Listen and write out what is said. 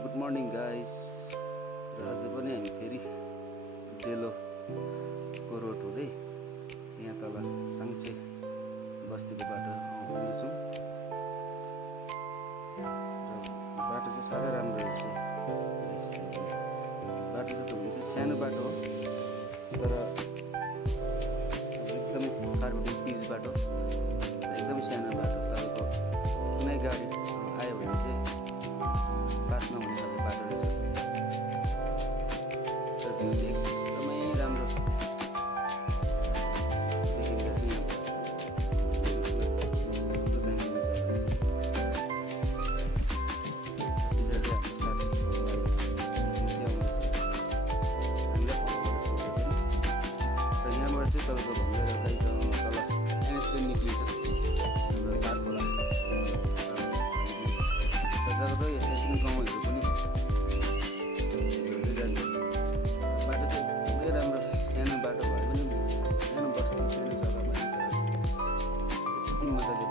Good morning guys. र आज पनि हामी फेरि डेलोको रोड हुँदै यहाँ तल साङ्चे बस्तीको बाटो आउँदैछौँ। बाटो चाहिँ साह्रै राम्रो रहेछ। बाटो चाहिँ हुनु चाहिँ सानो बाटो हो, तर एकदमै कार्बोटिक पिच बाटो, एकदमै सानो बाटो। तपाईँको कुनै गाडी आयो भने चाहिँ पास नहुने खालको बाटो रहेछ। र भ्यू चाहिँ एकदमै राम्रो देखिन्छ। यहाँबाट चाहिँ तपाईँको भन्दै राख्दै तल एनएसपी निक्लिन्छ हाम्रो बारखोला। जग्गाको यसरी गाउँहरू पनि जान्छ। बाटो चाहिँ एकदमै राम्रो, सानो बाटो भए पनि सानो बस्ती सानो जग्गामा यति मजाले